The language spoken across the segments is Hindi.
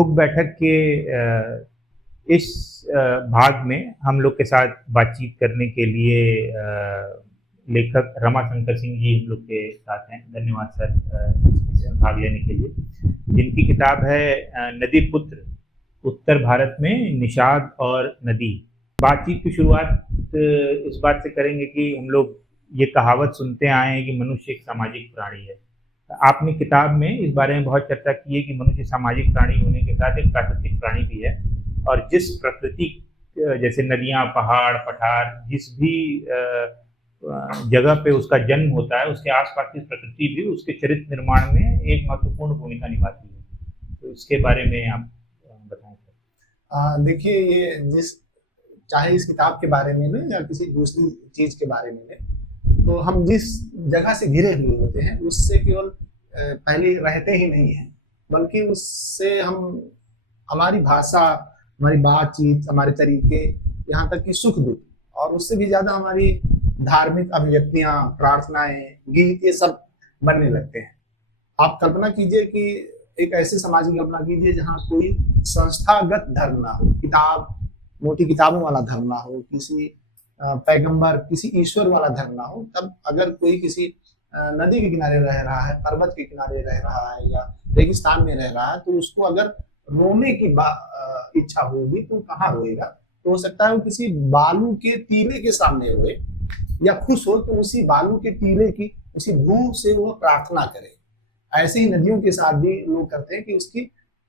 बुक बैठक के इस भाग में हम लोग के साथ बातचीत करने के लिए लेखक रमाशंकर सिंह जी हम लोग के साथ हैं। धन्यवाद सर इसमें भाग लेने के लिए। जिनकी किताब है नदी पुत्र, उत्तर भारत में निषाद और नदी। बातचीत की शुरुआत इस बात से करेंगे कि हम लोग ये कहावत सुनते आए हैं कि मनुष्य एक सामाजिक प्राणी है। आपने किताब में इस बारे में बहुत चर्चा की है कि मनुष्य सामाजिक प्राणी होने के साथ एक प्राकृतिक प्राणी भी है, और जिस प्रकृति जैसे नदियाँ, पहाड़, पठार, जिस भी जगह पे उसका जन्म होता है, उसके आसपास की प्रकृति भी उसके चरित्र निर्माण में एक महत्वपूर्ण भूमिका निभाती है। तो इसके बारे में आप बताएं। देखिए, ये चाहे इस किताब के बारे में या किसी दूसरी चीज के बारे में, तो हम जिस जगह से घिरे हुए होते हैं उससे केवल पहले रहते ही नहीं हैं, बल्कि उससे हम हमारी भाषा, हमारी बातचीत, हमारे तरीके, यहाँ तक कि सुख दुख, और उससे भी ज्यादा हमारी धार्मिक अभिव्यक्तियां, प्रार्थनाएं, गीत, ये सब बनने लगते हैं। आप कल्पना कीजिए कि एक ऐसे समाज की कल्पना कीजिए जहाँ कोई संस्थागत धर्म ना हो, मोटी किताबों वाला धर्म ना हो, किसी पैगंबर, किसी ईश्वर वाला धर्म ना हो। तब अगर कोई किसी नदी के किनारे रह रहा है, पर्वत के किनारे रह रहा है, या रेगिस्तान में रह रहा है, तो उसको अगर रोने की इच्छा होगी तो कहाँ रोएगा? तो हो सकता है वो किसी बालू के टीले के सामने रोए, या खुश हो तो उसी बालू के टीले की, उसी भू से वो प्रार्थना करे। ऐसे ही नदियों के साथ भी लोग करते हैं कि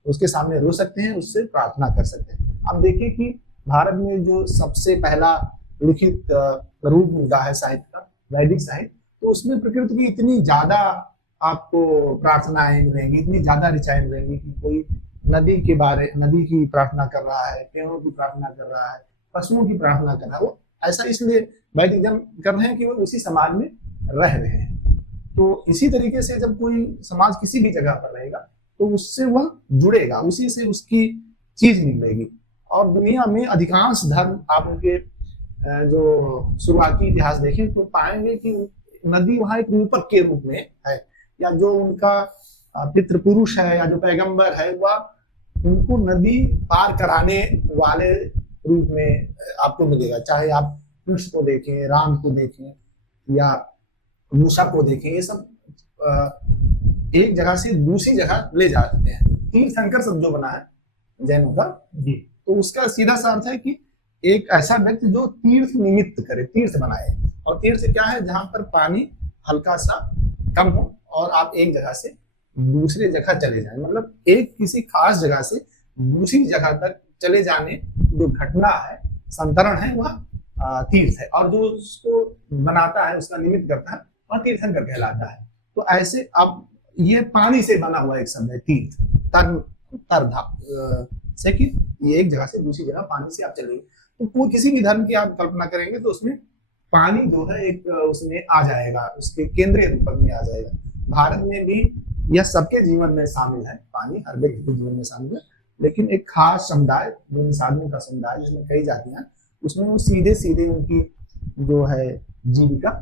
उसके सामने रो सकते हैं, उससे प्रार्थना कर सकते हैं। अब देखिए कि भारत में जो सबसे पहला लिखित रूप मिलता है साहित्य का, वैदिक साहित्य, तो उसमें प्रकृति की इतनी ज्यादा आपको प्रार्थनाएं मिलेंगी, इतनी ज्यादा ऋचाएं मिलेंगी कि कोई नदी की प्रार्थना कर रहा है, पेड़ों की प्रार्थना कर रहा है, पशुओं की प्रार्थना कर रहा है। वो ऐसा इसलिए वैदिक जन कर रहे हैं कि वो उसी समाज में रह रहे हैं। तो इसी तरीके से जब कोई समाज किसी भी जगह पर रहेगा तो उससे वह जुड़ेगा, उसी से उसकी चीज निकलेगी। और दुनिया में अधिकांश धर्म, आप उनके जो शुरुआती इतिहास देखें तो पाएंगे कि नदी वहां एक रूपक के रूप में है, या जो उनका पितृपुरुष है या जो पैगंबर है, वह उनको नदी पार कराने वाले रूप में आपको मिलेगा। चाहे आप कृष्ण को देखें, राम को देखें, या मूसा को देखें, ये सब एक जगह से दूसरी जगह ले जाते हैं। तीर्थंकर शब्द जो बना है जैनों का, तो उसका सीधा सा अर्थ है कि एक ऐसा व्यक्ति जो तीर्थ निमित्त करे, तीर्थ बनाए। और तीर्थ क्या है? जहां पर पानी हल्का सा कम हो और आप एक जगह से दूसरी जगह चले जाएं, मतलब एक किसी खास जगह से दूसरी जगह तक चले जाने जो घटना है, संतरण है, वह तीर्थ है। और जो उसको बनाता है, उसका निमित्त करता है, वह तीर्थंकर कहलाता है। तो ऐसे अब ये पानी से बना हुआ एक शब्द है तीर्थ, से कि ये एक जगह से दूसरी जगह पानी से आप चलेंगे। तो कोई किसी भी धर्म की आप कल्पना करेंगे तो उसमें पानी जो है एक उसमें आ जाएगा, उसके केंद्रीय रूप में आ जाएगा। भारत में भी यह सबके जीवन में शामिल है, पानी हर व्यक्ति के जीवन में शामिल है, लेकिन एक खास समुदाय, जो इंसानों का समुदाय जिसमें कई जातियां, उसमें वो सीधे सीधे उनकी जो है जीविका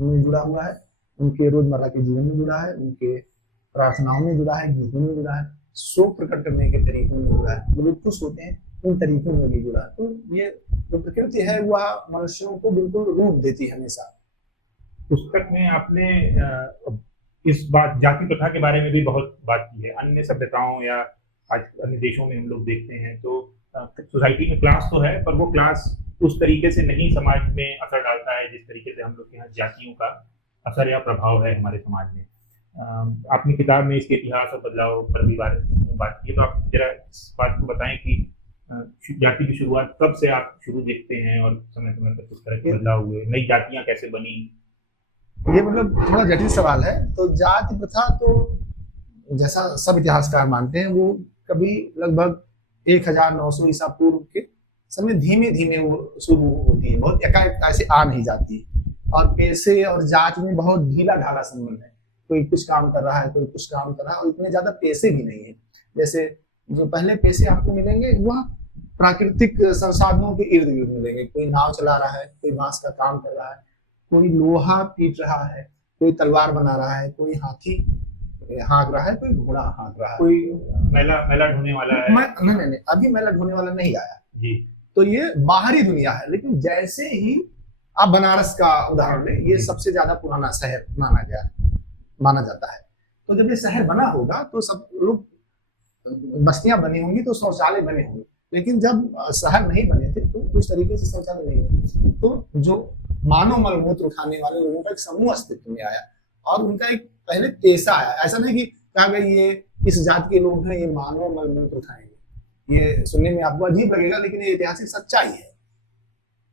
में जुड़ा हुआ है, उनके रोजमर्रा के जीवन में जुड़ा है, उनके प्रार्थनाओं में जुड़ा है, गीतों में जुड़ा है, शोक प्रकट करने के तरीकों में जुड़ा है, वो लोग खुश होते हैं उन तरीकों में भी जुड़ा है। तो ये जो प्रकृति है वह मनुष्यों को बिल्कुल रूप देती है हमेशा। पुस्तक में आपने इस बात, जाति प्रथा के बारे में भी बहुत बात की है। अन्य सभ्यताओं या आज अन्य देशों में हम लोग देखते हैं तो सोसाइटी में क्लास तो है, पर वो क्लास उस तरीके से नहीं समाज में असर डालता है जिस तरीके से हम लोग के यहाँ जातियों का असर या प्रभाव है हमारे समाज में। आपने किताब में इसके इतिहास और बदलाव पर भी बात की, तो आप जरा इस बात को बताएं कि जाति की शुरुआत कब से आप शुरू देखते हैं और समय समय पर किस तरह के बदलाव हुए, नई जातियां कैसे बनी? ये मतलब थोड़ा जटिल सवाल है। तो जाति प्रथा तो जैसा सब इतिहासकार मानते हैं, वो कभी लगभग 1900 ईसा पूर्व के समय धीमे धीमे वो शुरू होती है, बहुत एकाएक ऐसे आ नहीं जाती। और पैसे और जात में बहुत ढीला ढाला संबंध है, कोई कुछ काम कर रहा है, कोई कुछ काम कर रहा है, और इतने ज्यादा पैसे भी नहीं है। जैसे जो पहले पैसे आपको मिलेंगे वह प्राकृतिक संसाधनों के इर्द गिर्द मिलेंगे। कोई नाव चला रहा है, कोई बांस का काम कर रहा है, कोई लोहा पीट रहा है, कोई तलवार बना रहा है, कोई हाथी हाँक रहा है, कोई घोड़ा हाँक रहा है, कोई मैला मैला ढोने वाला है। नहीं, अभी मैला ढोने वाला नहीं आया जी। तो ये बाहरी दुनिया है। लेकिन जैसे ही आप बनारस का उदाहरण लें, ये सबसे ज्यादा पुराना शहर माना जाता है। तो जब ये शहर बना होगा तो सब लोग, बस्तियां बनी होंगी तो शौचालय बने होंगे, लेकिन जब शहर नहीं बने थे तो उस तरीके से शौचालय नहीं बने। तो जो मानव मलमूत्र उठाने वाले लोगों का एक समूह अस्तित्व में आया और उनका एक पहले पेशा आया। ऐसा नहीं कि कहा गया ये इस जाति के लोग हैं, ये मानव मलमूत्र उठाएंगे। ये सुनने में आपको अजीब लगेगा, लेकिन ये ऐतिहासिक सच्चाई है।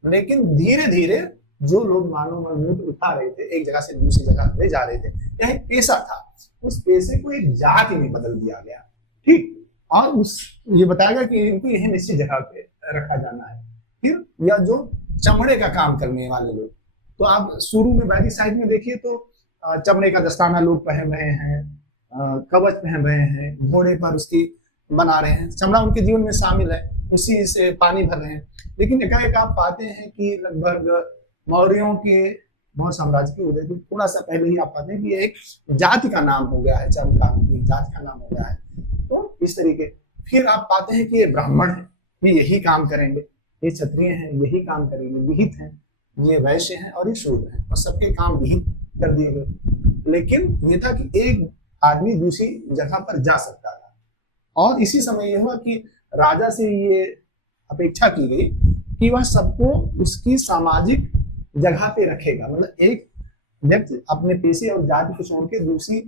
लेकिन धीरे धीरे जो लोग मानव मलमूत्र उठा रहे थे, एक जगह से दूसरी जगह ले जा रहे थे, यह एक पेशा था। उस पेशे को एक जाति में बदल दिया गया, ठीक। और ये बताया गया कि इनको यह निश्चित जगह पे रखा जाना है। फिर या जो चमड़े का काम करने वाले लोग, तो आप शुरू में वैदिक साइड में देखिए तो चमड़े का दस्ताना लोग पहन रहे हैं, कवच पहन रहे हैं, घोड़े पर उसकी बना रहे हैं, चमड़ा उनके जीवन में शामिल है, उसी से पानी भर रहे हैं। लेकिन एकाएक आप पाते हैं कि लगभग मौर्यों के बहुत साम्राज्य के उदय के थोड़ा सा पहले ही आप पाते हैं कि एक जाति का नाम हो गया है, चर्म का जाति का नाम हो गया है। तो इस तरीके फिर आप पाते हैं कि ये ब्राह्मण है, ये यही काम करेंगे, ये क्षत्रिय हैं, यही काम करेंगे, विहित हैं, ये वैश्य हैं और ये शूद्र हैं, और सबके काम विहित कर दिए गए। लेकिन ये था कि एक आदमी दूसरी जगह पर जा सकता था, और इसी समय यह हुआ कि राजा से ये अपेक्षा की गई कि वह सबको उसकी सामाजिक जगह पे रखेगा। मतलब एक व्यक्ति अपने पेशे और जाति को छोड़ के दूसरी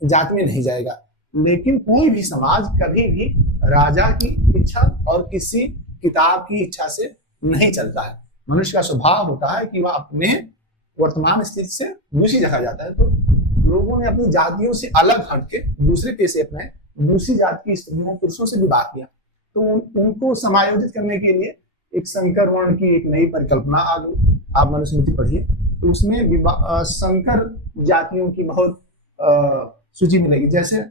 जाति में नहीं जाएगा। लेकिन कोई भी समाज कभी भी राजा की इच्छा और किसी किताब की इच्छा से नहीं चलता है। मनुष्य का स्वभाव होता है कि वह अपने वर्तमान स्थिति से दूसरी जगह जाता है। तो लोगों ने अपनी जातियों से अलग हट के दूसरे पेशे अपनाए, दूसरी जाति की स्त्रियों पुरुषों से विवाह किया। तो उनको समायोजित करने के लिए एक संकर वर्ण की एक नई परिकल्पना आ गई। आप मनुस्मृति पढ़िए तो उसमें संकर जातियों की बहुत सूची मिलेगी। जैसे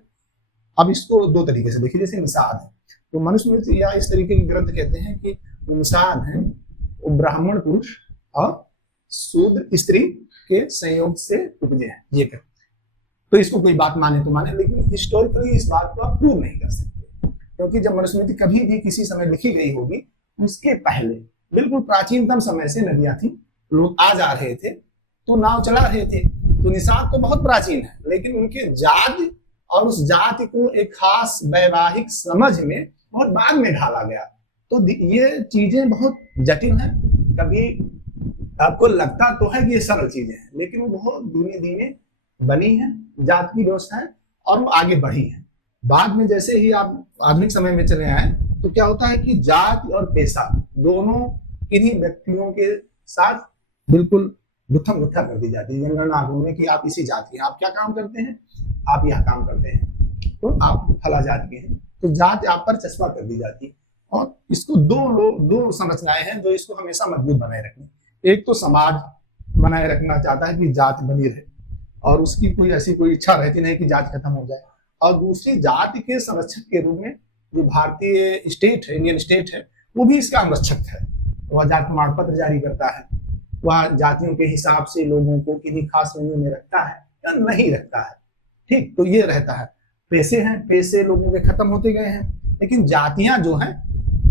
अब इसको दो तरीके से देखिए, जैसे निषाद है तो मनुस्मृति या इस तरीके के ग्रंथ कहते हैं कि निषाद है वो ब्राह्मण पुरुष और शूद्र स्त्री के संयोग से उपजे हैं, ये कहते हैं। तो इसको कोई बात माने तो माने, लेकिन हिस्टोरिकली इस बात को आप प्रूव नहीं कर सकते, क्योंकि जब मनुस्मृति कभी भी किसी समय लिखी गई होगी उसके पहले बिल्कुल प्राचीनतम समय से नदियां थी, लोग आ जा रहे थे तो नाव चला रहे थे। तो निषाद तो बहुत प्राचीन है, लेकिन उनके जाति और उस जाति को एक खास वैवाहिक समझ में बहुत बाद में ढाला गया। तो ये चीजें बहुत जटिल हैं। कभी आपको लगता तो है कि ये सरल चीजें हैं, लेकिन वो बहुत धीमे धीमे बनी है जात की व्यवस्थाएं, और वो आगे बढ़ी है। बाद में जैसे ही आप आधुनिक समय में चले आए तो क्या होता है कि जाति और पेशा दोनों किन्हीं व्यक्तियों के साथ बिल्कुल गुत्थम गुत्था कर दी जाती है। जनगणना में कि आप इसी जाति हैं, आप क्या काम करते हैं, आप यह काम करते हैं, तो आप फला जाति के हैं, तो जाति आप पर चस्पा कर दी जाती है। और इसको दो संरचनाएं हैं जो इसको हमेशा मजबूत बनाए रखनी। एक तो समाज बनाए रखना चाहता है कि जाति बनी रहे और उसकी कोई ऐसी कोई इच्छा रहती नहीं कि जाति खत्म हो जाए, और दूसरी जाति के संरक्षक के रूप में जो भारतीय स्टेट है, इंडियन स्टेट है, वो भी इसका संरक्षक है। वह जाति प्रमाण पत्र जारी करता है, वह जातियों के हिसाब से लोगों को किन्हीं खास श्रेणी में रखता है या नहीं रखता है, ठीक। तो ये रहता है। पेशे हैं, पेशे लोगों के खत्म होते गए हैं, लेकिन जातियां जो हैं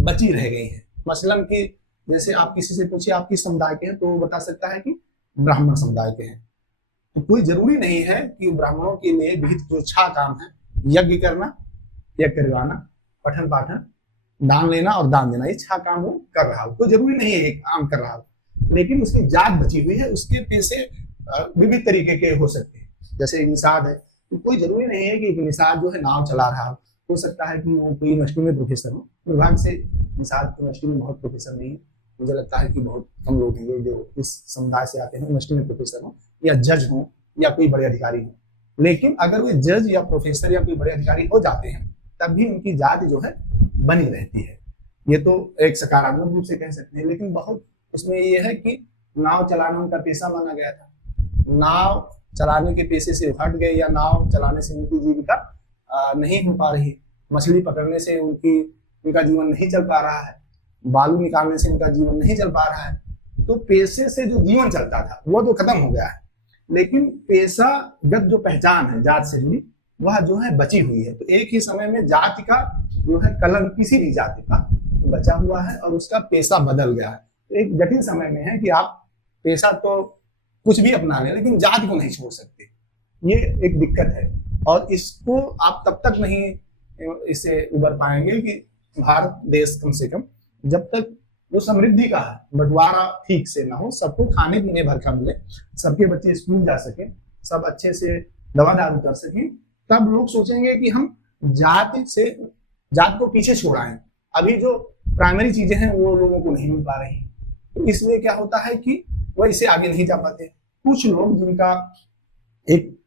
बची रह गई हैं। मसलन कि जैसे आप किसी से पूछिए आप किस समुदाय के हैं, तो वो बता सकता है कि ब्राह्मण समुदाय के हैं। तो कोई जरूरी नहीं है कि ब्राह्मणों के लिए विहित जो अच्छा काम है, यज्ञ करना, यज्ञ करवाना, पठन पाठन, दान लेना और दान देना, ये अच्छा काम वो कर रहा हो, कोई जरूरी नहीं है ये काम कर रहा हो, लेकिन उसकी जात बची हुई है। उसके पेशे विविध तरीके के हो सकते हैं। जैसे निषाद है तो कोई जरूरी नहीं है कि निषाद जो है नाव चला रहा हो सकता है कि वो कोई यूनिवर्सिटी में प्रोफेसर हो। दुर्भाग्य से निषाद यूनिवर्सिटी में बहुत प्रोफेसर नहीं है, मुझे लगता है कि बहुत कम लोग हैं जो इस समुदाय से आते हैं यूनिवर्सिटी में प्रोफेसर हो या जज हो या कोई बड़े अधिकारी हो। लेकिन अगर वे जज या प्रोफेसर या कोई बड़े अधिकारी हो जाते हैं तब भी उनकी जाति जो है बनी रहती है। ये तो एक सकारात्मक रूप से कह सकते हैं। लेकिन बहुत उसमें ये है कि नाव चलाना उनका पेशा माना गया था, नाव चलाने के पेशे से हट गए या नाव चलाने से उनकी जीविका नहीं हो पा रही, मछली पकड़ने से उनका जीवन नहीं चल पा रहा है, बालू निकालने से उनका जीवन नहीं चल पा रहा है। तो पेशे से जो जीवन चलता था वो तो खत्म हो गया है। लेकिन पेशागत जो पहचान है जात से जुड़ी वह जो है बची हुई है। तो एक ही समय में जाति का जो है कलंक किसी भी जाति का बचा हुआ है और उसका पेशा बदल गया है। तो एक जटिल समय में है कि आप पेशा तो कुछ भी अपना लें लेकिन जाति को नहीं छोड़ सकते, ये एक दिक्कत है। और इसको आप तब तक नहीं इससे उबर पाएंगे कि भारत देश कम से कम जब तक वो समृद्धि का है बंटवारा ठीक से ना हो, सबको खाने पीने भर का मिले, सबके बच्चे स्कूल जा सके, सब अच्छे से दवा दारू कर सकें, तब लोग सोचेंगे कि हम जात को पीछे छोड़ाएं। अभी जो प्राइमरी चीजें हैं वो लोगों को नहीं मिल पा रही, तो इसलिए क्या होता है कि वह इसे आगे नहीं जा पाते। कुछ लोग जिनका एक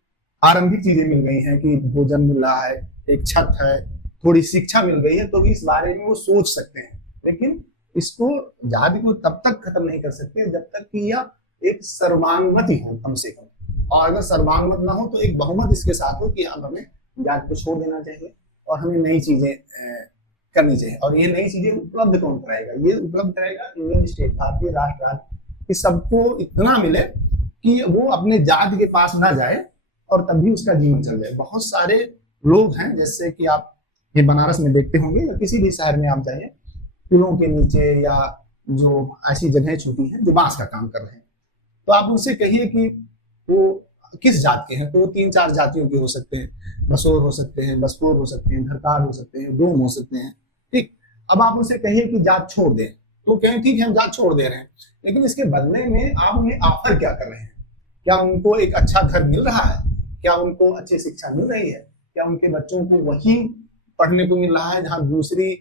आरंभिक चीजें मिल गई हैं कि भोजन मिल रहा है, एक छत है, थोड़ी शिक्षा मिल गई है, तो इस बारे में वो सोच सकते हैं। लेकिन इसको जाति को तब तक खत्म नहीं कर सकते जब तक कि यह एक सर्वानुमति हो कम से कम। और अगर सर्वानुमत ना हो तो एक बहुमत इसके साथ हो कि अब हमें जाति को छोड़ देना चाहिए और हमें नई चीजें करनी चाहिए। और ये नई चीजें उपलब्ध कौन कराएगा? ये उपलब्ध कराएगा इंडियन स्टेट, भारतीय राष्ट्र राज्य, कि सबको इतना मिले कि वो अपने जाति के पास ना जाए और तभी उसका जीवन चल जाए। बहुत सारे लोग हैं, जैसे कि आप ये बनारस में देखते होंगे या किसी भी शहर में आप जाइए, पुलों के नीचे या जो ऐसी जगहें छूटी हैं जो बांस का काम कर रहे हैं, तो आप उनसे कहिए कि वो किस जात के हैं, तो 3-4 जातियों के हो सकते हैं, बसोर हो सकते हैं, बसपुर हो सकते हैं, धरकार हो सकते हैं, डोम हो सकते हैं, ठीक। अब आप उनसे कहिए कि जात छोड़ दें, तो कहें ठीक है हम जात छोड़ दे रहे हैं, लेकिन इसके बदले में आप उन्हें ऑफर क्या कर रहे हैं? क्या उनको एक अच्छा घर मिल रहा है? क्या उनको अच्छी शिक्षा मिल रही है? क्या उनके बच्चों को वही पढ़ने को मिल रहा है जहाँ दूसरी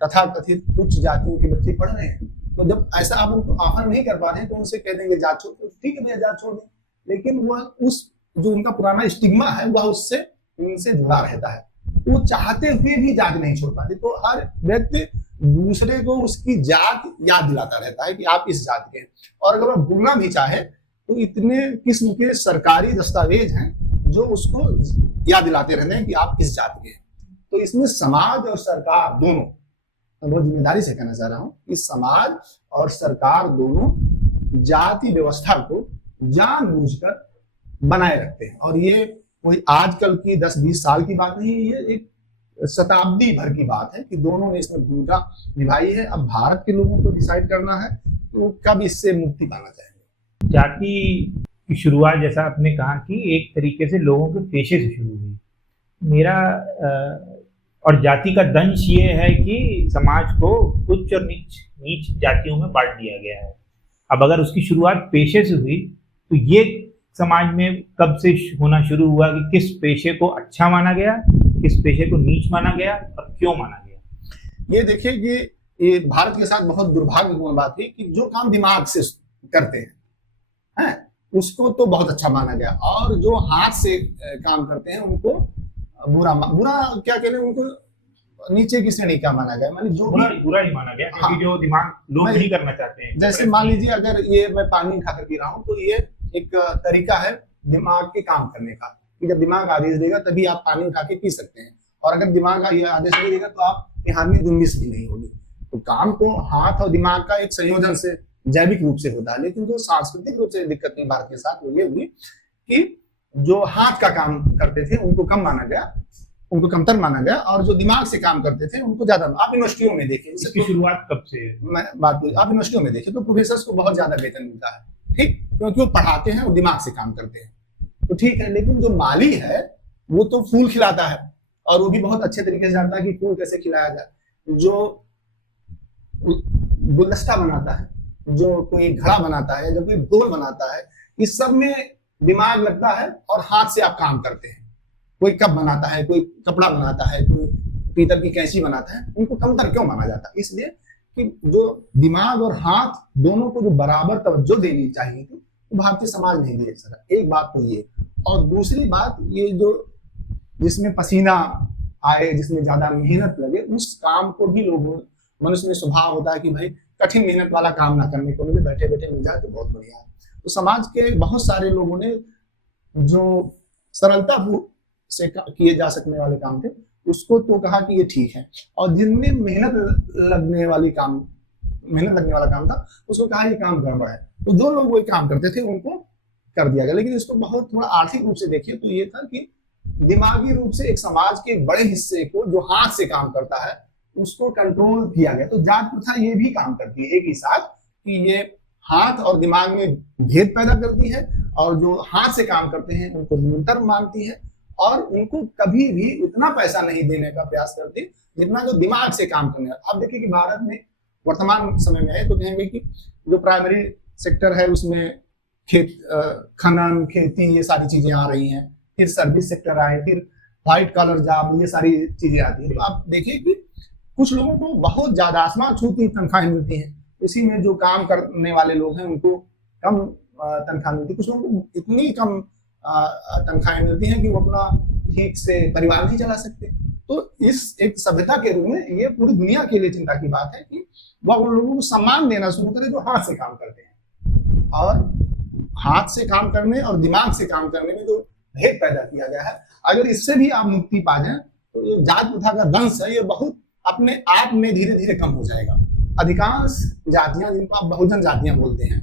तथा कथित उच्च जातियों के बच्चे पढ़ रहे हैं? तो जब ऐसा आप उनको ऑफर नहीं कर पा रहे हैं तो उनसे कह देंगे जात छोड़, तो ठीक है भैया जात छोड़ दें, लेकिन वह उस जो उनका पुराना स्टिग्मा है वह उससे उनसे जुड़ा रहता है, वो चाहते हुए भी जात नहीं छोड़ पाते। तो हर व्यक्ति दूसरे को उसकी जात याद दिलाता रहता है कि आप इस जात के हैं, और अगर वह भूलना भी चाहे तो इतने किस्म के सरकारी दस्तावेज हैं जो उसको याद दिलाते रहते हैं कि आप इस जात के हैं। तो इसमें समाज और सरकार दोनों, बहुत जिम्मेदारी से कहना चाह रहा हूं कि समाज और सरकार दोनों जाति व्यवस्था को जानबूझकर बनाए रखते हैं। और ये कोई आजकल की 10-20 साल की बात नहीं है, ये एक शताब्दी भर की बात है कि दोनों ने इसमें भूमिका निभाई है। अब भारत के लोगों को डिसाइड करना है तो कब इससे मुक्ति पाना चाहेंगे। जाति की शुरुआत, जैसा आपने कहा, कि एक तरीके से लोगों के पेशे से शुरू हुई। मेरा और जाति का दंश ये है कि समाज को उच्च और नीच जातियों में बांट दिया गया है। अब अगर उसकी शुरुआत पेशे से हुई तो ये समाज में कब से होना शुरू हुआ कि किस पेशे को अच्छा माना गया, किस पेशे को नीच माना गया और क्यों माना गया? ये देखिए ये भारत के साथ बहुत दुर्भाग्यपूर्ण बात है कि जो काम दिमाग से करते हैं उसको तो बहुत अच्छा माना गया, और जो हाथ से काम करते हैं उनको बुरा क्या कहते हैं, उनको नीचे की श्रेणी क्या माना गया, मान जो बुरा ही माना गया, क्योंकि जो दिमाग लोग नहीं करना चाहते हैं। जैसे मान लीजिए अगर ये मैं पानी खाकर पी रहा हूँ तो ये एक तरीका है दिमाग के काम करने का, कि जब दिमाग आदेश देगा तभी आप पानी उठा के पी सकते हैं, और अगर दिमाग ये आदेश नहीं देगा तो आपके हाथ में दुम्बिस भी नहीं होगी। तो काम तो हाथ और दिमाग का एक संयोजन से जैविक रूप से होता है, लेकिन जो सांस्कृतिक रूप से दिक्कत नहीं भारत के साथ वो ये हुई कि जो हाथ का काम करते थे उनको कम माना गया, उनको कमतर माना गया, और जो दिमाग से काम करते थे उनको ज्यादा। आप यूनिवर्सिटियों में देखिए, इसकी शुरुआत कब से मैं बात करूँ, आप यूनिवर्सिटियों में देखिए तो प्रोफेसर को बहुत ज्यादा वेतन मिलता है, ठीक, क्योंकि वो पढ़ाते हैं और दिमाग से काम करते हैं, तो ठीक है। लेकिन जो माली है वो तो फूल खिलाता है, और वो भी बहुत अच्छे तरीके से जानता है कि फूल कैसे खिलाया जाए, जो गुलदस्ता बनाता है, जो कोई घड़ा बनाता है, जो कोई ढोल बनाता है, इस सब में दिमाग लगता है और हाथ से आप काम करते हैं। कोई कप बनाता है, कोई कपड़ा बनाता है, कोई पीतल की कैंची बनाता है, उनको कमतर क्यों माना जाता है? इसलिए कि जो दिमाग और हाथ दोनों को जो बराबर तवज्जो देनी चाहिए थी तो भारतीय समाज नहीं दे सका। एक बात तो ये, और दूसरी बात ये जो जिसमें पसीना आए, जिसमें ज्यादा मेहनत लगे, उस काम को भी लोगों मनुष्य में स्वभाव होता है कि भाई कठिन मेहनत वाला काम ना करने को मिले, बैठे बैठे मिल जाए तो बहुत बढ़िया है। तो समाज के बहुत सारे लोगों ने जो सरलता से किए जा सकने वाले काम थे उसको तो कहा कि ये ठीक है, और जिनमें मेहनत लगने वाला काम था उसको कहा ये काम गड़बड़ है। तो जो लोग वो काम करते थे उनको कर दिया गया। लेकिन इसको बहुत थोड़ा आर्थिक रूप से देखिए तो ये था कि दिमागी रूप से एक समाज के बड़े हिस्से को जो हाथ से काम करता है उसको कंट्रोल किया गया। तो जात प्रथा ये भी काम करती है एक ही साथ कि ये हाथ और दिमाग में भेद पैदा करती है, और जो हाथ से काम करते हैं उनको न्यूनतम मानती है, और उनको कभी भी उतना पैसा नहीं देने का प्रयास करती जितना जो दिमाग से काम करने। आप देखिए कि भारत में वर्तमान समय में है तो कहेंगे कि जो प्राइमरी सेक्टर है उसमें खेत खनन खेती ये सारी चीजें आ रही हैं, फिर सर्विस सेक्टर आए, फिर व्हाइट कॉलर जॉब ये सारी चीजें आती हैं। तो आप देखिए कि कुछ लोगों को बहुत ज्यादा आसमान छूती तनख्वाहें मिलती हैं, इसी में जो काम करने वाले लोग हैं उनको कम तनख्वाह मिलती है। कुछ लोगों को इतनी कम तनख्वाहें मिलती हैं कि वो अपना ठीक से परिवार नहीं चला सकते। तो इस एक सभ्यता के रूप में ये पूरी दुनिया के लिए चिंता की बात है कि वह उन लोगों को सम्मान देना शुरू करे जो हाथ से काम करते हैं। और हाथ से काम करने और दिमाग से काम करने में जो भेद पैदा किया गया है, अगर इससे भी आप मुक्ति पा जाए तो ये जात प्रथा का दंश है ये बहुत अपने आप में धीरे धीरे कम हो जाएगा। अधिकांश जातियां जिनको आप बहुजन जातियां बोलते हैं,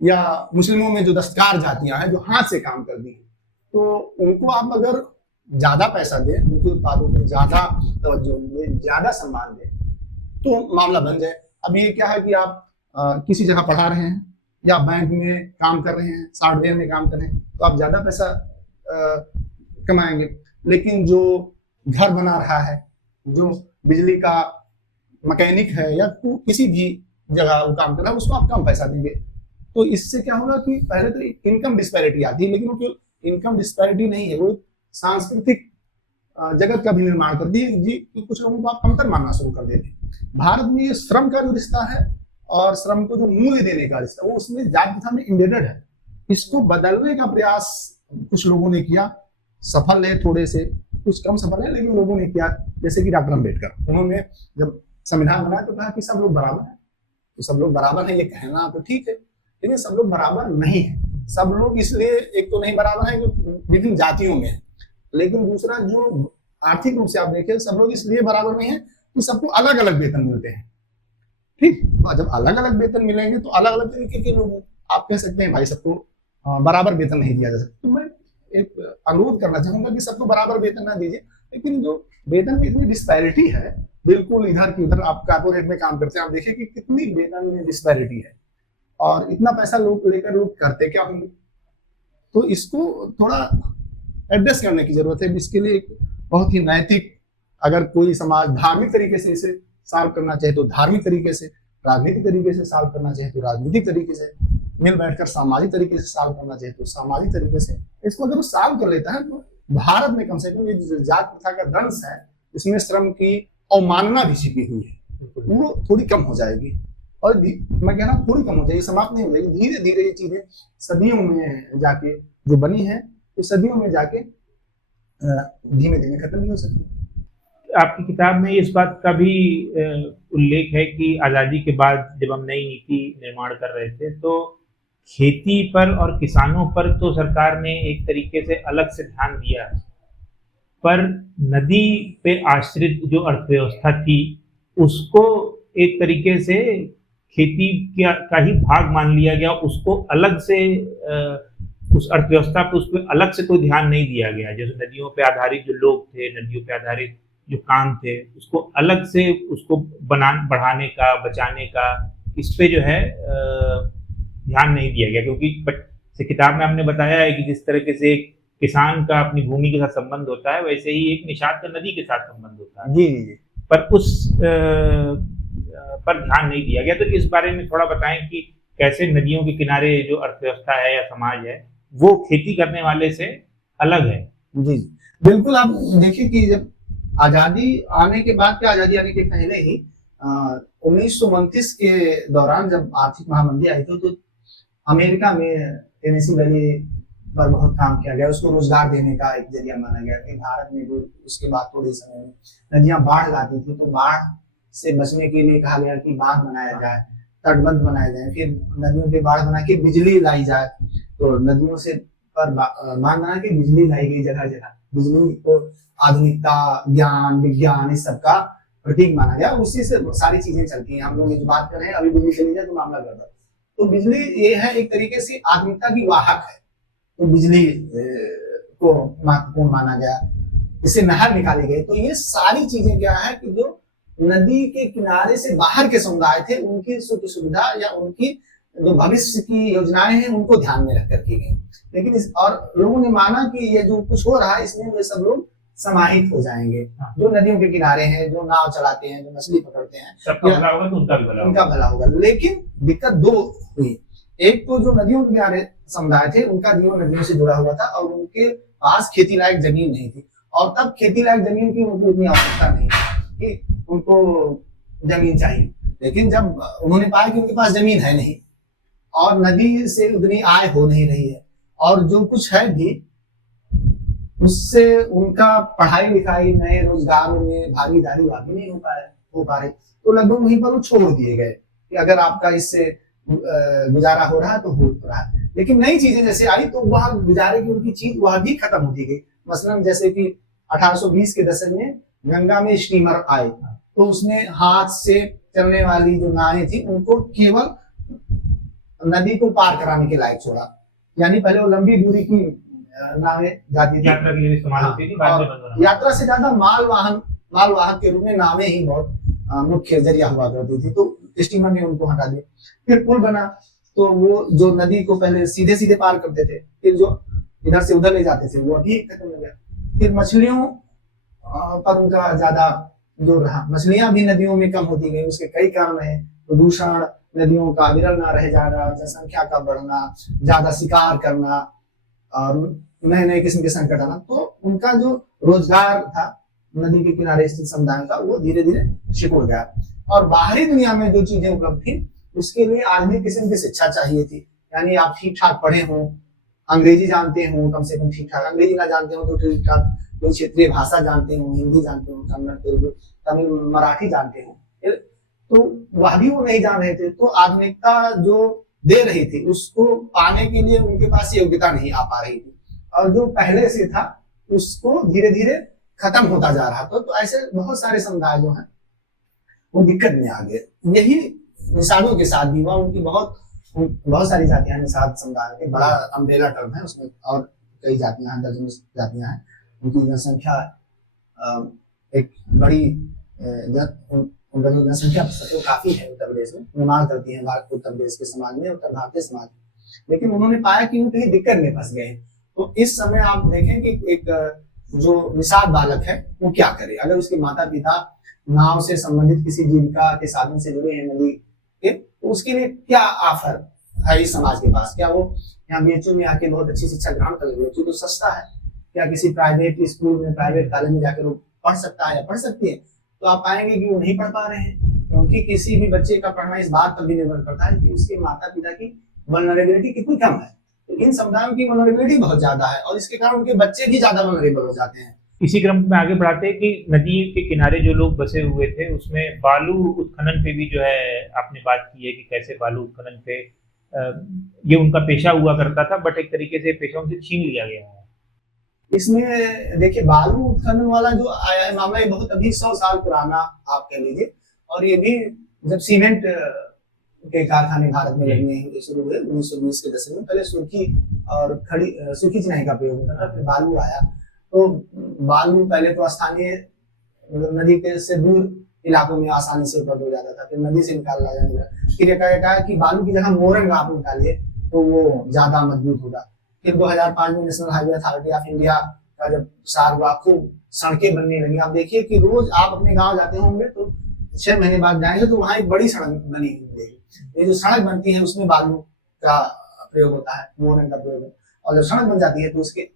या मुस्लिमों में जो दस्तकार जातियां हैं जो हाथ से काम करती हैं, तो उनको आप अगर ज्यादा पैसा दें, उनके उत्पादों पर ज्यादा तवज्जो दें, ज्यादा सम्मान दें तो मामला बन जाए। अब ये क्या है कि आप किसी जगह पढ़ा रहे हैं या बैंक में काम कर रहे हैं, सॉफ्टवेयर में काम कर रहे हैं, तो आप ज्यादा पैसा कमाएंगे। लेकिन जो घर बना रहा है, जो बिजली का मैकेनिक है या किसी भी जगह वो काम कर रहा है, उसको आप कम पैसा देंगे। तो इससे क्या होगा कि पहले तो इनकम डिस्पैरिटी आती है, लेकिन वो इनकम डिस्पैरिटी नहीं है, वो सांस्कृतिक जगत का भी निर्माण करती है जी कि कुछ लोगों को आप कमतर मानना शुरू कर देते हैं। भारत में ये श्रम का जो रिश्ता है और श्रम को जो मूल्य देने का रिश्ता, वो उसमें जात प्रथा में इंडेडेड है। इसको बदलने का प्रयास कुछ लोगों ने किया, सफल है थोड़े से, कुछ कम सफल है, लेकिन लोगों ने किया। जैसे कि डॉक्टर अम्बेडकर, उन्होंने जब संविधान बनाया तो कहा कि सब लोग बराबर हैं। तो सब लोग बराबर हैं ये कहना तो ठीक है, लेकिन सब लोग बराबर नहीं है। सब लोग इसलिए एक तो नहीं बराबर है कि विभिन्न जातियों में है, लेकिन दूसरा जो आर्थिक रूप से आप देखें सब लोग इसलिए बराबर नहीं है कि सबको अलग अलग वेतन मिलते हैं। ठीक, और जब अलग अलग वेतन मिलेंगे तो अलग अलग तरीके के लोग, आप कह सकते हैं भाई सबको बराबर वेतन नहीं दिया जा सकता। तो मैं एक अनुरोध करना चाहूंगा कि सबको बराबर वेतन ना दीजिए, लेकिन जो वेतन में इतनी डिस्पैरिटी है, बिल्कुल इधर की उधर, आप कॉर्पोरेट में काम करते हैं, आप देखिए कि कितनी वेतन में डिस्पैरिटी है और इतना पैसा लोग लेकर लोग करते क्या होंगे। तो इसको थोड़ा एड्रेस करने की जरूरत है। इसके लिए एक बहुत ही नैतिक, अगर कोई समाज धार्मिक तरीके से इसे सॉल्व करना चाहे तो धार्मिक तरीके से, राजनीतिक तरीके से सॉल्व करना चाहे तो राजनीतिक तरीके से, मिल बैठकर सामाजिक तरीके से सॉल्व करना चाहे तो सामाजिक तरीके से, इसको अगर वो सॉल्व कर लेता है तो भारत में कम से कम ये जात प्रथा का दंश है, इसमें श्रम की अवमानना भी छिपी हुई है, वो थोड़ी कम हो जाएगी। और मैं कह रहा हूँ थोड़ी कम हो जाएगी, समाप्त नहीं हो जाएगी, धीरे धीरे ये चीजें सदियों में जाके जो बनी है तो सदियों में जाके धीमे धीमे खत्म नहीं हो सकती। आपकी किताब में इस बात का भी उल्लेख है कि आज़ादी के बाद जब हम नई नीति निर्माण कर रहे थे तो खेती पर और किसानों पर तो सरकार ने एक तरीके से अलग से ध्यान दिया, पर नदी पे आश्रित जो अर्थव्यवस्था थी उसको एक तरीके से खेती का ही भाग मान लिया गया, उसको अलग से उस अर्थव्यवस्था पर उस पर अलग से कोई ध्यान नहीं दिया गया। जैसे नदियों पे आधारित जो लोग थे, नदियों पे आधारित जो काम थे, उसको अलग से उसको बढ़ाने का, बचाने का, इस पे जो है ध्यान नहीं दिया गया। क्योंकि किताब में हमने बताया है कि जिस तरीके से किसान का अपनी भूमि के साथ संबंध होता है, वैसे ही एक निषाद का नदी के साथ संबंध होता है। जी, पर उस पर ध्यान नहीं दिया गया। तो इस बारे में थोड़ा बताएं कि कैसे नदियों के किनारे जो अर्थव्यवस्था है या समाज है वो खेती करने वाले से अलग है। जी बिल्कुल। आप देखिए कि जब आजादी आने के बाद के, आजादी आने के पहले ही 1929 के दौरान जब आर्थिक महामंदी आई थी तो अमेरिका में टेनेसी वैली पर बहुत काम किया गया, उसको रोजगार देने का एक जरिया माना गया। कि भारत में भी उसके बाद थोड़े समय में नदियां बाढ़ लाती थी, तो बाढ़ से बचने के लिए कहा गया कि बांध बनाया जाए, तटबंध बनाए जाए, फिर नदियों के बाढ़ बना के बिजली लाई जाए। तो नदियों से पर बांध बना के बिजली लाई गई जगह जगह। बिजली को आधुनिकता, ज्ञान, विज्ञान इस सब का प्रतीक माना गया, उसी से सारी चीजें चलती हैं। हम लोग जो बात कर रहे हैं, अभी बिजली चली जाए तो मामला गड़बड़। तो बिजली ये है एक तरीके से आधुनिकता की वाहक है, तो बिजली को महत्वपूर्ण माना गया, इससे नहर निकाली गई। तो ये सारी चीजें क्या है कि जो नदी के किनारे से बाहर के समुदाय थे उनकी सुख सुविधा या उनकी जो भविष्य की योजनाएं हैं उनको ध्यान में रखकर की गई। लेकिन और लोगों ने माना कि ये जो कुछ हो रहा है इसमें वे सब लोग समाहित हो जाएंगे, जो नदियों के किनारे हैं, जो नाव चलाते हैं, जो मछली पकड़ते हैं, सबका भला होगा तो उनका भला होगा। लेकिन दिक्कत दो हुई, एक तो जो नदियों के किनारे समुदाय थे उनका जीवन नदियों से जुड़ा हुआ था और उनके पास खेती लायक जमीन नहीं थी, और तब खेती लायक जमीन की उनको उतनी आवश्यकता नहीं थी कि उनको जमीन चाहिए। लेकिन जब उन्होंने पाया कि उनके पास जमीन है नहीं और नदी से उतनी आय हो नहीं रही है, और जो कुछ है भी उससे उनका पढ़ाई लिखाई नए रोजगारों में भागीदारी वाकई नहीं हो पा रही, तो लगभग वहीं पर वो छोड़ दिए गए कि अगर आपका इससे गुजारा हो रहा है तो हो रहा है। लेकिन नई चीजें जैसे आई तो वह गुजारे की उनकी चीज वह भी खत्म होती गई। मसलन जैसे कि 1820 के दशक में गंगा में स्टीमर आए, तो उसने हाथ से चलने वाली जो नावें थी उनको केवल नदी को पार कराने के लायक छोड़ा, यानी पहले वो लंबी दूरी की नावें जाती थी, यात्रा के लिए इस्तेमाल होती थी, बाद में बंद हो रहा। यात्रा से ज्यादा माल वाहन के रूप में नावें ही बहुत मुख्य जरिया हुआ करती थी, तो स्टीमर ने उनको हटा दिया। फिर पुल बना, तो वो जो नदी को पहले सीधे सीधे पार करते थे, फिर जो इधर से उधर ले जाते थे वो अभी खत्म हो गया। फिर मछलियों पर उनका ज्यादा जोर रहा, मछलियां भी नदियों में कम होती गई। उसके कई कारण है, प्रदूषण, नदियों का विरल ना रह जाना, जनसंख्या का बढ़ना, ज्यादा शिकार करना और नए नए किस्म के संकट आना। तो उनका जो रोजगार था नदी के किनारे स्थित समुदायों का वो धीरे धीरे सिकुड़ गया, और बाहरी दुनिया में जो चीजें उपलब्ध थी उसके लिए आधुनिक किस्म की शिक्षा चाहिए थी, यानी आप ठीक ठाक पढ़े हों, अंग्रेजी जानते हो, कम से कम ठीक ठाक अंग्रेजी ना जानते हो तो ठीक ठाक कोई क्षेत्रीय भाषा जानते हो, हिंदी जानते हो, कन्नड़, तेलुगु, तमिल, मराठी जानते हो, तो वह भी वो नहीं जान रहे थे। तो आधुनिकता जो दे रही थी उसको पाने के लिए उनके पास योग्यता नहीं आ पा रही थी, और जो पहले से था उसको धीरे धीरे खत्म होता जा रहा था। तो ऐसे बहुत सारे समुदाय जो हैं वो दिक्कत में आ गए। यही निषादों के साथ भी हुआ, उनकी बहुत सारी जातियां निषाद समुदाय के, बड़ा अम्ब्रेला टर्म है, उसमें और कई जातियां हैं, दर्जनों जातियां हैं। उनकी जनसंख्या एक बड़ी उनका जो जनसंख्या वो काफी है उत्तर प्रदेश में, निर्माण करती है उत्तर प्रदेश के समाज में, उत्तर भारतीय समाज में। लेकिन उन्होंने पाया कि वो कहीं दिक्कत में फंस गए। तो इस समय आप देखें कि एक जो निषाद बालक है वो क्या करे, अगर उसके माता पिता नाव से संबंधित किसी जीविका के साधन से जुड़े हैं नदी के, तो उसके लिए क्या ऑफर है इस समाज के पास? क्या वो यहाँ बीएचयू में आके बहुत अच्छी शिक्षा ग्रहण कर ले? बीएचयू तो सस्ता है, क्या किसी प्राइवेट स्कूल में, प्राइवेट कॉलेज में जाकर वो पढ़ सकता है या पढ़ सकती है? तो आप पाएंगे कि वो नहीं पढ़ पा रहे हैं, क्योंकि किसी भी बच्चे का पढ़ना इस बात पर भी निर्भर करता है कि उसके माता पिता की वल्नरेबिलिटी कितनी कम है। तो इन समुदायों की वल्नरेबिलिटी बहुत ज्यादा है और इसके कारण उनके बच्चे भी ज्यादा वल्नरेबल हो जाते हैं। इसी क्रम में आगे बढ़ाते हैं कि नदी के किनारे जो लोग बसे हुए थे उसमें बालू उत्खनन पे भी जो है आपने बात की है कि कैसे बालू उत्खनन पे ये उनका पेशा हुआ करता था, बट एक तरीके से पेशा उनसे छीन लिया गया है। इसमें देखिए बालू उत्खनन वाला जो आया है मामला, ये बहुत अभी 100 साल पुराना आप कह लीजिए, और ये भी जब सीमेंट के कारखाने भारत में लगने शुरू हुए 1920 के दशक में, पहले सूखी और खड़ी सूखी चिनाई का प्रयोग होता था, फिर बालू आया। तो बालू पहले तो स्थानीय नदी के से दूर इलाकों में आसानी से उपलब्ध हो जाता था, फिर नदी से निकाला जाने लगा। फिर कहा कि बालू की जगह मोरंग आप निकालिए तो वो ज्यादा मजबूत होगा। फिर 2005 में national highway authority of India का जब सार हुआ, खूब सड़कें बनने लगी। आप देखिए कि रोज आप अपने गांव जाते होंगे तो 6 महीने बाद जाएंगे तो वहां एक बड़ी सड़क बनी मिलेगी। ये जो सड़क बनती है उसमें बालू का प्रयोग होता है, मोरंग का प्रयोग है, और जब सड़क बन जाती है तो उसके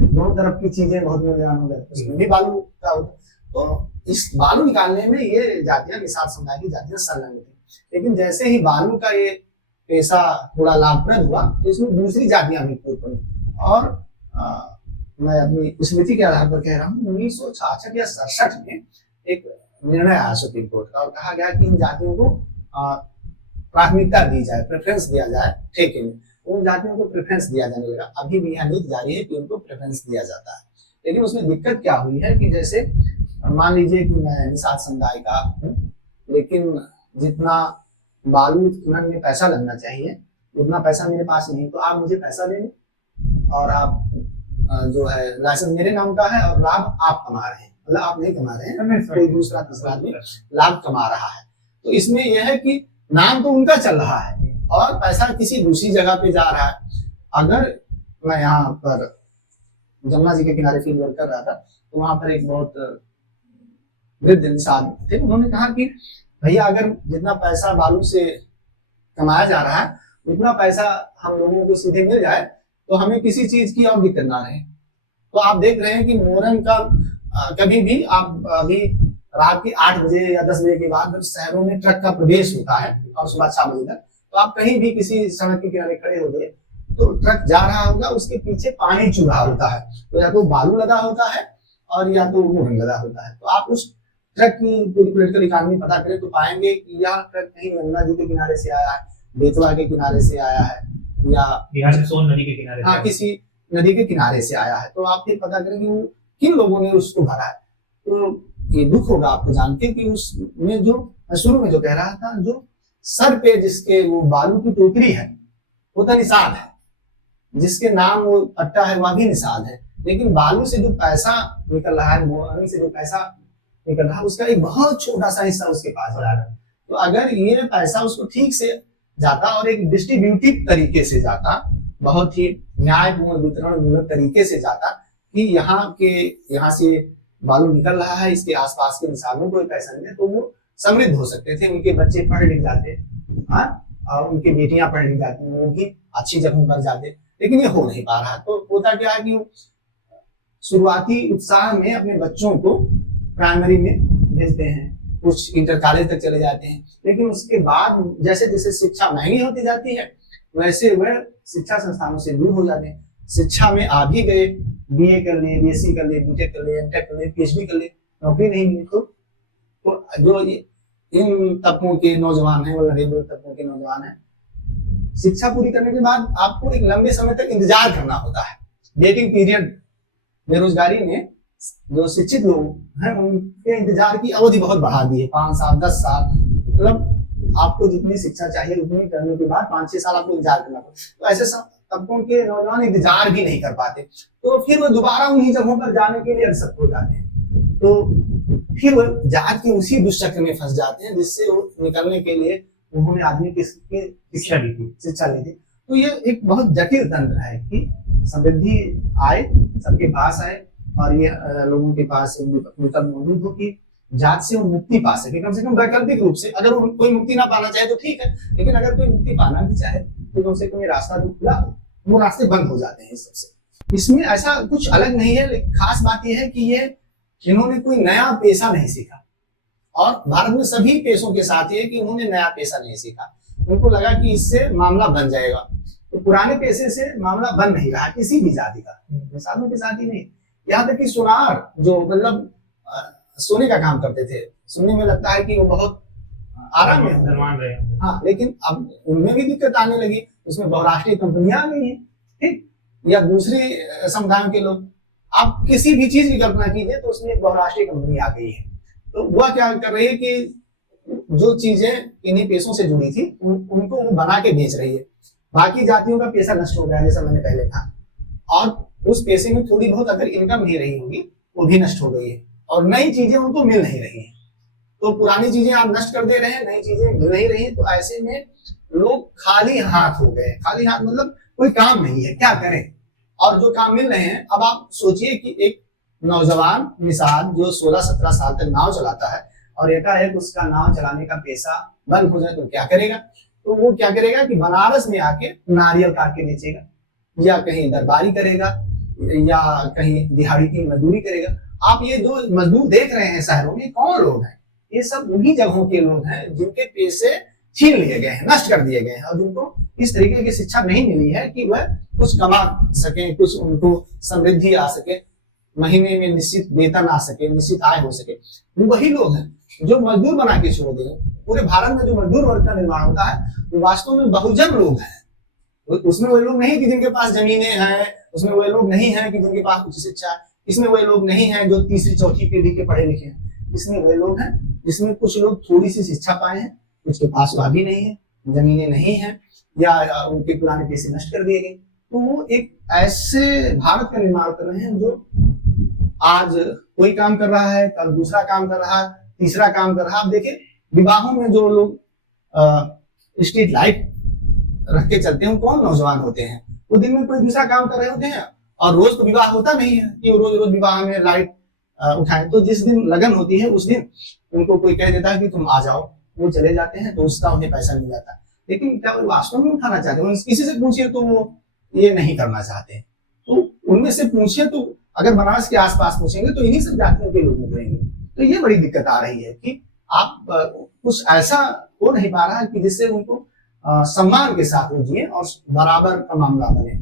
दोनों तरफ की चीजें बहुत मूल्यवान हो जाती है, उसमें भी बालू का होता है। तो इस बालू निकालने में ये जातियां निषाद समुदाय की जातियां संलग्न थी। लेकिन जैसे ही बालू का ये पैसा थोड़ा लाभप्रद हुआ तो इसमें दूसरी जातियां भी कूद पड़ी। और मैं अपनी स्मृति के आधार पर कह रहा हूँ, 1966 या 67 में एक निर्णय आया सुप्रीम कोर्ट का और कहा गया कि इन जातियों को प्राथमिकता दी जाए, प्रेफरेंस दिया जाए ठेके में। उन जातियों को प्रेफरेंस दिया जाने लगा। अभी भी यह नीति जारी है कि उनको प्रेफरेंस दिया जाता है। लेकिन उसमें दिक्कत क्या हुई है कि जैसे मान लीजिए कि मैं निषाद समुदाय का हूँ, लेकिन जितना बालू उत्खनन में पैसा लगना चाहिए, उतना पैसा मेरे पास नहीं, तो आप मुझे पैसा दे दें और आप जो है लाइसेंस मेरे नाम का है और लाभ आप कमा रहे हैं, मतलब आप नहीं कमा रहे हैं, कोई दूसरा तीसरा आदमी लाभ कमा रहा है। तो इसमें यह है कि नाम तो उनका चल रहा है और पैसा किसी दूसरी जगह पे जा रहा है। अगर मैं यहाँ पर जमुना जी के किनारे फील्ड वर्क कर रहा था, तो वहां पर एक बहुत वृद्ध इंसान थे, उन्होंने कहा कि भैया अगर जितना पैसा बालू से कमाया जा रहा है उतना पैसा हम लोगों को सीधे मिल जाए तो हमें किसी चीज की और दिक्कत ना रहे। तो आप देख रहे हैं कि मोहर्रम का कभी भी आप अभी रात के 8 बजे या 10 बजे के बाद शहरों में ट्रक का प्रवेश होता है और सुबह 6 बजे तक, तो आप कहीं भी किसी सड़क के किनारे खड़े हो गए तो ट्रक जा रहा होगा, उसके पीछे पानी चू रहा होता है, तो या तो बालू लगा होता है और या तो मोहन लगा होता है। तो आप उस ट्रक की पूरी पॉलिटिकल इकॉनमी पता करें तो पाएंगे कि यह ट्रक कहीं यमुना जी के किनारे से आया है, बेतवा के किनारे से आया है, या बिहार में सोन नदी के किनारे, हाँ किसी नदी के किनारे से आया है। तो आप फिर पता करें कि वो किन लोगों ने उसको भरा है। तो ये दुख होगा आपको जान के कि उसमें जो शुरू में जो कह रहा था, जो सर पे जिसके वो बालू की टोकरी है वो तो निषाद है, जिसके नाम वो पट्टा है वह भी निषाद है, लेकिन बालू से जो पैसा निकल रहा है, मोहन से जो पैसा निकल रहा है, उसका एक बहुत छोटा सा हिस्सा उसके पास जा रहा है। तो अगर ये पैसा उसको ठीक से जाता और एक डिस्ट्रीब्यूटिव तरीके से जाता, बहुत ही न्यायपूर्ण वितरण मूलक तरीके से जाता कि यहाँ से बालू निकल रहा है, इसके आसपास के इंसानों को पैसा नहीं है, तो वो समृद्ध हो सकते थे, उनके बच्चे पढ़ लिख जाते, हाँ, और उनकी बेटियां पढ़ लिख जाती, वो भी अच्छी जगहों पर जाते, लेकिन ये हो नहीं पा रहा। तो होता क्या है कि शुरुआती उत्साह में अपने बच्चों को प्राइमरी में भेजते हैं, कुछ इंटर कॉलेज तक चले जाते हैं, लेकिन उसके बाद जैसे जैसे शिक्षा महंगी होती जाती है वैसे वह शिक्षा संस्थानों से दूर हो जाते हैं। शिक्षा में आ भी गए, बीए कर ले, बीएससी कर ले, बीटेक कर ले, एमटेक कर ले, पीएचडी कर ले, नौकरी नहीं मिली तो जो इन तबकों के नौजवान हैं, वल्नरेबल तबकों के नौजवान हैं, शिक्षा पूरी करने के बाद आपको एक लंबे समय तक इंतजार करना होता है, वेटिंग पीरियड। बेरोजगारी ने जो शिक्षित लोग हैं उनके इंतजार की अवधि बहुत बढ़ा दी है, 5 साल 10 साल, मतलब आपको जितनी शिक्षा चाहिए उतनी करने के बाद 5-6 साल आपको इंतजार करना पड़ता। तो ऐसे तबकों के नौजवान इंतजार भी नहीं कर पाते, तो फिर वो दोबारा उन्हीं जगहों पर जाने के लिए अग्रसर हो जाते हैं, तो फिर वो जात के उसी दुष्चक्र में फंस जाते हैं जिससे वो निकलने के लिए उन्होंने आदमी की शिक्षा ली थी। तो ये एक बहुत जटिल तंत्र है कि समृद्धि आए, सबके पास आए और ये लोगों के पास विकल्प मौजूद हो कि जात से वो मुक्ति पा सके, कम से कम वैकल्पिक रूप से। अगर कोई मुक्ति ना पाना चाहे तो ठीक है, लेकिन अगर कोई मुक्ति पाना भी चाहे तो कम से कम ये रास्ता जो खुला वो रास्ते बंद हो जाते हैं सबसे। इसमें ऐसा कुछ अलग नहीं है, लेकिन खास बात यह है कि ये इन्होंने कोई नया पेशा नहीं सीखा, और भारत में सभी पेशों के साथ ये कि उन्होंने नया पेशा नहीं सीखा। उनको लगा कि इससे मामला बन जाएगा, तो पुराने पेशे से मामला बन नहीं रहा किसी भी जाति का, साधुओं के साथ ही नहीं। यहाँ तक कि सुनार जो मतलब सोने का काम करते थे, सुनने में लगता है कि वो बहुत आराम में रहे, हाँ, लेकिन अब उनमें भी दिक्कत आने लगी, उसमें बहुराष्ट्रीय कंपनियां आ गई हैं, ठीक, या दूसरे समुदायों के लोग। आप किसी भी चीज की कल्पना कीजिए तो उसमें एक बहुराष्ट्रीय कंपनी आ गई है, तो वह क्या कर रही है कि जो चीजें इन्हीं पेशों से जुड़ी थी उनको वो बना के बेच रही है। बाकी जातियों का पैसा नष्ट हो गया जैसा मैंने पहले कहा, और उस पैसे में थोड़ी बहुत अगर इनकम नहीं रही होगी वो भी नष्ट हो गई है, और नई चीजें उनको मिल नहीं रही है। तो पुरानी चीजें आप नष्ट कर दे रहे हैं, नई चीजें मिल नहीं रही, तो ऐसे में लोग खाली हाथ हो गए। खाली हाथ मतलब कोई काम नहीं है, क्या करें। और जो काम मिल रहे हैं, अब आप सोचिए कि एक नौजवान निषाद जो 16-17 साल तक नाव चलाता है और एकाएक उसका नाव चलाने का पेशा बंद हो जाए तो क्या करेगा। तो वो क्या करेगा कि बनारस में आके नारियल काट के बेचेगा, या कहीं दरबारी करेगा, या कहीं दिहाड़ी की मजदूरी करेगा। आप ये जो मजदूर देख रहे हैं शहरों में, कौन लोग हैं? ये सब उन्हीं जगहों के लोग हैं जिनके पैसे छीन लिए गए हैं, नष्ट कर दिए गए हैं, और जिनको इस तरीके की शिक्षा नहीं मिली है कि वह कुछ कमा सके, कुछ उनको समृद्धि आ सके, महीने में निश्चित वेतन आ सके, निश्चित आय हो सके। वही लोग हैं जो मजदूर बना के छोड़ दिए। पूरे भारत में जो मजदूर वर्ग का निर्माण होता है वो वास्तव में बहुजन लोग हैं। उसमें वही लोग नहीं कि जिनके पास जमीनें हैं, उसमें वही लोग नहीं है कि जिनके पास उच्च शिक्षा है, इसमें वही लोग नहीं है जो 3री 4थी पीढ़ी के पढ़े लिखे हैं। इसमें वही लोग हैं जिसमें कुछ लोग थोड़ी सी शिक्षा पाए हैं, कुछ के पास वह भी नहीं है, जमीनें नहीं है, या उनके पुराने पैसे नष्ट कर दिए गए। तो वो एक ऐसे भारत का निर्माण कर रहे हैं जो आज कोई काम कर रहा है, कल दूसरा काम कर रहा है, तीसरा काम कर रहा है। आप देखिए विवाहों में जो लोग स्ट्रीट लाइट रख के चलते हैं, वो कौन नौजवान होते हैं? वो दिन में कोई दूसरा काम कर रहे होते हैं, और रोज तो विवाह होता नहीं है कि रोज रोज विवाह में लाइट उठाएं। तो जिस दिन लगन होती है उस दिन उनको कोई कह देता है कि तुम आ जाओ, वो चले जाते हैं, तो उसका उन्हें पैसा मिल जाता है। लेकिन क्या वो वास्तव में उठाना चाहते हैं? किसी से पूछिए तो वो ये नहीं करना चाहते। तो उनमें से पूछिए तो अगर बनारस के आसपास पूछेंगे तो इन्हीं सब जातियों के लोग निकलेंगे। तो ये बड़ी दिक्कत आ रही है कि आप कुछ ऐसा हो नहीं पा रहा है कि जिससे उनको सम्मान के साथ वो जिए और बराबर का मामला बने।